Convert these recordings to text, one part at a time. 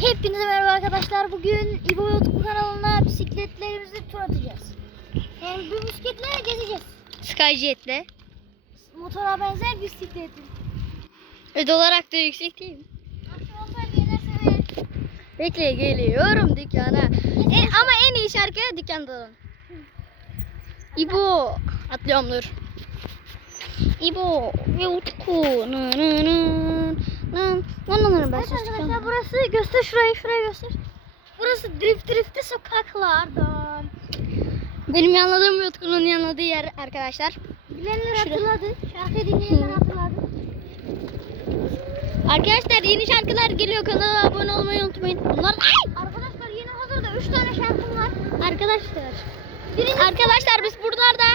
Hepinize merhaba arkadaşlar. Bugün İbo YouTube kanalına bisikletlerimizi tur atacağız. Yani bu bisikletlerle gezeceğiz. Skyjet'le. Motora benzer bisiklet. Öd olarak da yüksek değil mi? Bekle geliyorum dükkana. En, ama en iyi şarkı dükkanda. İbo. Atlıyorum dur. İbo ve Utku. Nı nı nı. Nı nı nı. Ben Evet arkadaşlar burası göster şurayı şurayı göster. Burası drift driftli sokaklardan. Benim yanladığım ve Utku'nun yanladığı yer arkadaşlar. Bilenler Şurada. hatırladı. Şarkı dinleyenler hatırladı. Arkadaşlar yeni şarkılar geliyor. Kanala abone olmayı unutmayın. Bunlar Arkadaşlar yeni hazırda 3 tane şarkım var. arkadaşlar. Biriniz Arkadaşlar biz buralarda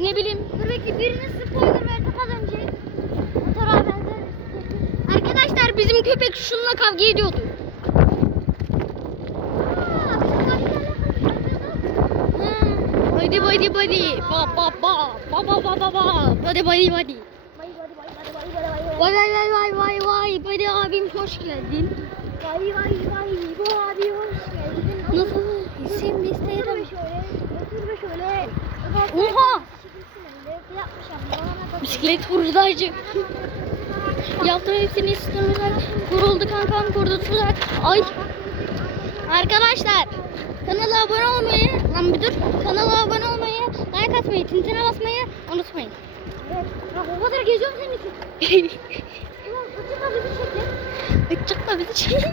ne bileyim Dur bekle biriniz spoiler verdik az önce. Motora benzer bisiklet. Arkadaşlar bizim köpek şununla kavga ediyordu. Body body body. Ba ba ba. Ba ba ba ba ba. Body body body. Vay vay vay vay vay vay. Body abim hoş geldin. Vay vay vay bu abi hoş geldin. Nasıl? İsim Otur be istedim. şöyle. Otur şöyle. Oha. Şekilsin Yapmışım. Bana Yaptım hepsini istemeden. Kuruldu kankam kurdu tuzak. Ay. Arkadaşlar kanala abone olmayı lan bir dur kanala abone olmayı like atmayı tintine basmayı unutmayın. Evet. O kadar geziyorum senin için. Ulan kıçıma bizi değil.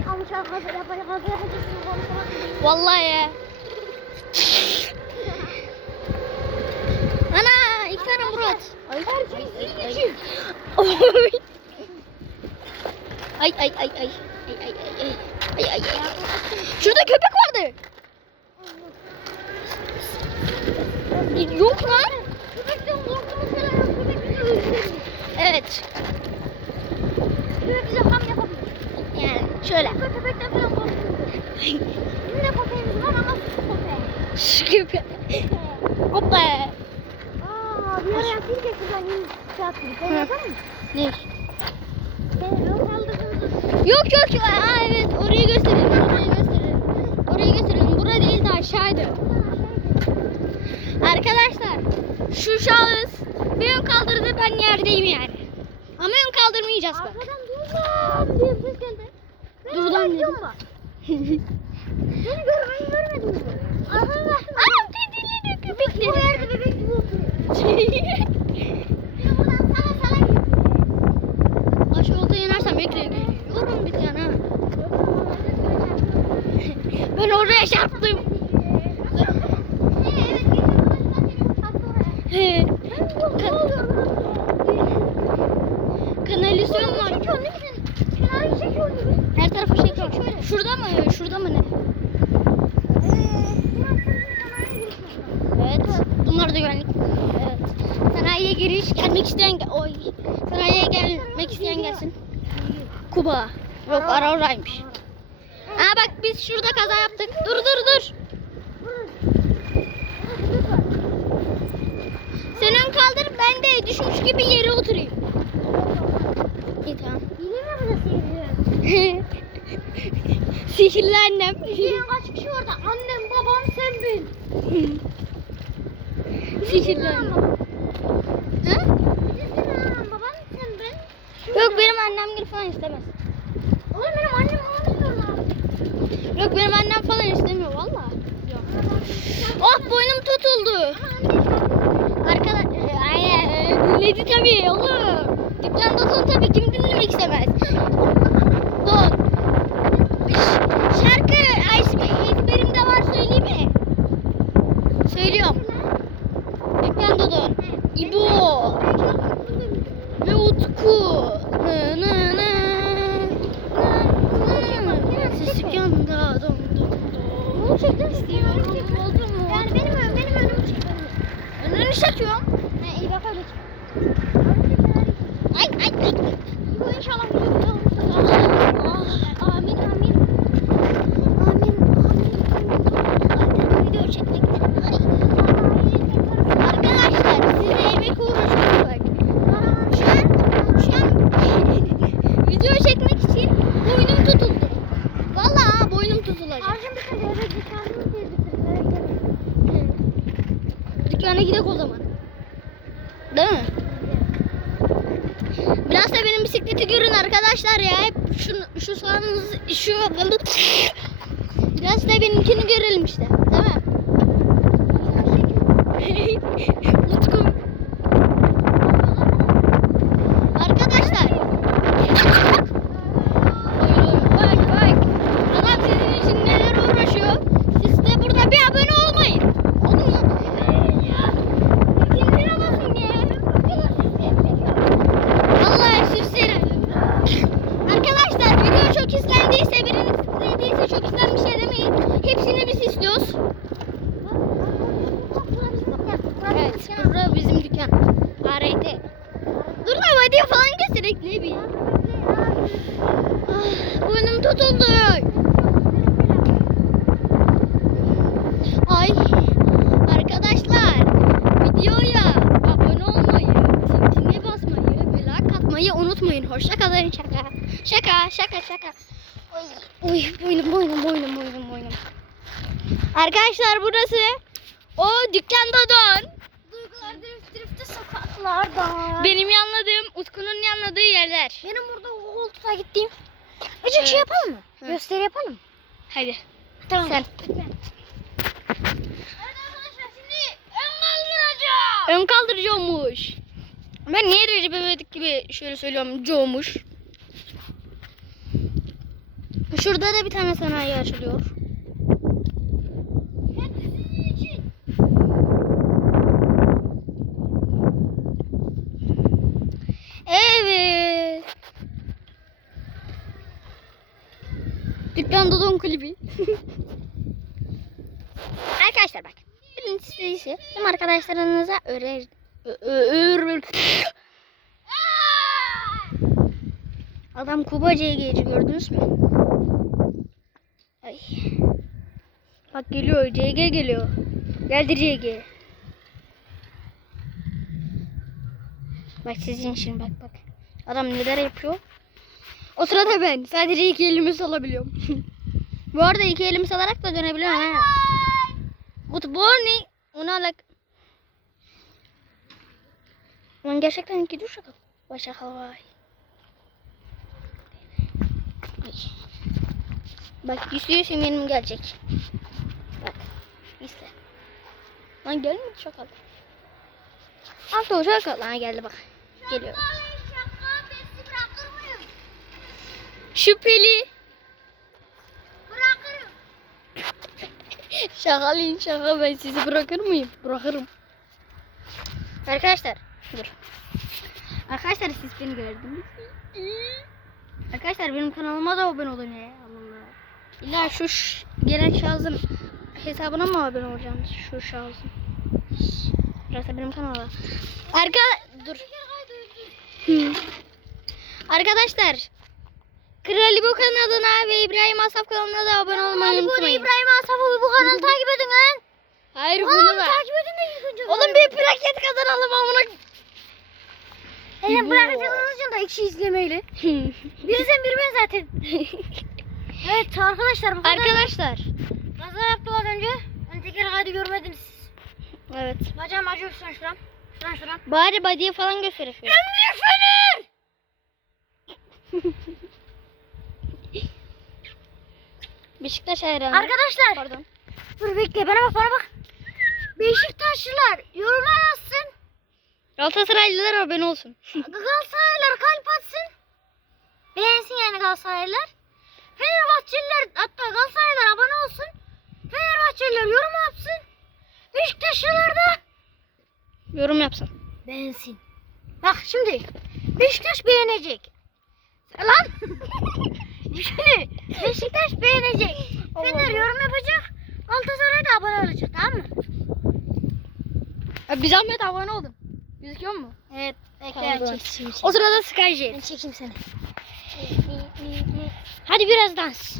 Vallahi ya. Ana iki tane Murat. Ay şey senin için. Oy. Ay ay ay ay. Ay ay ay ay. Ay ay ay. Şurada köpek vardı. Yok lan. Köpekten korktuğumuz yok. Köpek bizi öldürür. Evet. Köpek bize ham yapabilir. Yani şöyle. Köpek köpekten falan korkuyoruz. Bizim de köpeğimiz var ama sus köpeği. Şu köpek. Hoppa. Aa, bir ara yapayım ki şuradan yeni şey yapayım. Sen yapar mısın? Ne? Yok yok. Aa, evet orayı gösterelim. Orayı gösterelim. Orayı gösterelim. Bura değil de aşağıydı. Arkadaşlar şu şahıs ön kaldırdı ben yerdeyim yani. Ama ön kaldırmayacağız bak. Arkadan durdum diye ses geldi. Durdum dedim. Beni görmeyi görmedin mi? Arkadan baktım. Anam kedileniyor Bu köpekleri. yerde bebek gibi oturuyor. Bir buradan sana sana gidiyor. Aşağı olta yenersem ekle geliyorum bir tane. ha. Ben oraya çarptım. Evet, geçen He. Ne oluyor? Kanalizasyon var. Çekiyor ne misin? Kenarı çekiyor. Her tarafa çekiyor. Şurada mı? Şurada mı ne? Evet. Bunlar da güvenlik. Evet. Sanayiye giriş gelmek isteyen Oy. Sanayiye gelmek isteyen gelsin. Kuba. Yok ara oraymış. Aa bak biz şurada kaza yaptık. Dur dur dur. Sen ön kaldır ben de düşmüş gibi yere oturayım. İyi tamam. Yine mi burada seyirciler? Sihirli annem. Senin kaç kişi orada? Annem, babam, sen bin. Sihirli annem. Ben. Yok benim annem gibi falan istemez. Oğlum benim annem istiyorlar. Yok benim annem falan istemiyor valla. Oh boynum tutuldu. Arkadaş, ay, dinledi tabii oğlum. Dükkanda son tabii kim dinlemek istemez. İnşallah büyük bir yolculuk. Amin amin. Amin amin. video çekmek Arkadaşlar size yemek uğraşıyorlar. Şu an, şu an video çekmek için boynum tutuldu. Valla boynum tutulacak. Arjun bir kadar eve dükkanını Dükkana gidelim o zaman. Değil mi? Da benim bisikleti görün arkadaşlar ya. Hep şu, şu sağınız şu Biraz da benimkini görelim işte. Değil mi? Utku. Arkadaşlar. Buyurun bak bak. Adam sizin için neler uğraşıyor. Siz de burada bir abone olmayın. Olun ya. Zincire basın ya. Vallahi süslerim. Arkadaşlar video çok izlendiyse biriniz izlediyse çok izlenmiş ya demeyin. Hepsini biz istiyoruz. Evet, burada bizim dükkan. Araydı. Dur lan hadi falan gösterek ne bir. Ah, Boynum tutuldu. Ay arkadaşlar videoya abone olmayı, tintine basmayı ve like atmayı unutmayın. Hoşça kalın şaka. Şaka şaka şaka. Oy, oy boynum boynum boynum boynum boynum. Arkadaşlar burası o dükkanda don. Duygular drift drifte sokaklarda. Benim yanladığım, Utku'nun yanladığı yerler. Benim burada o koltuğa gittiğim. Azıcık Evet. şey yapalım mı? Hı. Gösteri yapalım mı? Hadi. Tamam. Sen. Evet arkadaşlar şimdi ön kaldıracağım. Ön kaldırıcıymış. Ben niye Recep İvedik gibi şöyle söylüyorum Jo'muş. Şurada da bir tane sanayi açılıyor. Hep sizin için. Evet. Dükkanda don klibi. Arkadaşlar bak. Birincisi tüm arkadaşlarınıza örer... Ö- ö- ör- Adam Kuba CG'ci gördünüz mü? Ay. Bak geliyor CG geliyor. Geldi CG. Bak sizin için bak bak. Adam neler yapıyor. O sırada ben sadece iki elimi salabiliyorum. Bu arada iki elimi salarak da dönebiliyorum ha. Good morning. Ona alak. Lan gerçekten iki duş akıl. Başa kal vay. Ay. Bak istiyorsun benim gelecek. Bak. İste. Lan gelmedi şakal. Altı o şakal. Lan geldi bak. Geliyor. Şaka besi bırakır mıyım? Şüpheli. Bırakırım. Şakalıyım şaka ben sizi bırakır mıyım? Bırakırım. Arkadaşlar dur. Arkadaşlar siz beni gördünüz. Arkadaşlar benim kanalıma da abone olun ya. Allah. İlla şu gelen şahsın hesabına mı abone olacağım? Şu şahsın. Burası benim kanala. Arka dur. Hı. Arkadaşlar Kral İbo kanalına ve İbrahim Asaf kanalına da abone olmayı unutmayın. İbrahim Asaf'ı bu kanalı takip edin lan. Hayır Bu bunu da. takip edin de ilk önce. Oğlum bir plaket kazanalım amına. Elim bırakacağınız için da iki izlemeyle. Biri sen biri ben zaten. evet arkadaşlar bu kadar. Arkadaşlar. Kaza yaptım az önce. Teker kaydı görmediniz siz. Evet. Bacağım acıyor şuran şuran. Şuran şuran. Bari body'ye falan göster şöyle. Emir Fener! Beşiktaş hayranı. Arkadaşlar. Pardon. Dur bekle bana bak bana bak. Beşiktaşlılar yoruma yazsın. Galatasaraylılar abone olsun. Galatasaraylılar kalp atsın. Beğensin yani Galatasaraylılar. Fenerbahçeliler hatta Galatasaraylılar abone olsun. Fenerbahçeliler yorum yapsın. Beşiktaşlılar da Yorum yapsın. beğensin. Bak şimdi Beşiktaş beğenecek. Lan. şimdi Beşiktaş beğenecek. Fener yorum yapacak. Galatasaray da abone olacak tamam mı? Ya, Bir zahmet abone oldum. Gözüküyor mu? Evet. Ben çekeyim O sırada Skyjet. Ben çekeyim seni. Hadi biraz dans.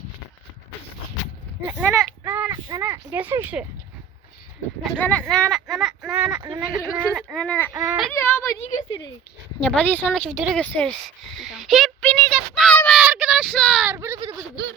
Nana nana nana gelsene şuraya. Hadi ya body'yi göstereyim. Ya hadi sonraki videoda gösteririz. Hepinize bay bay arkadaşlar. Bıdı bıdı bıdı. Dur.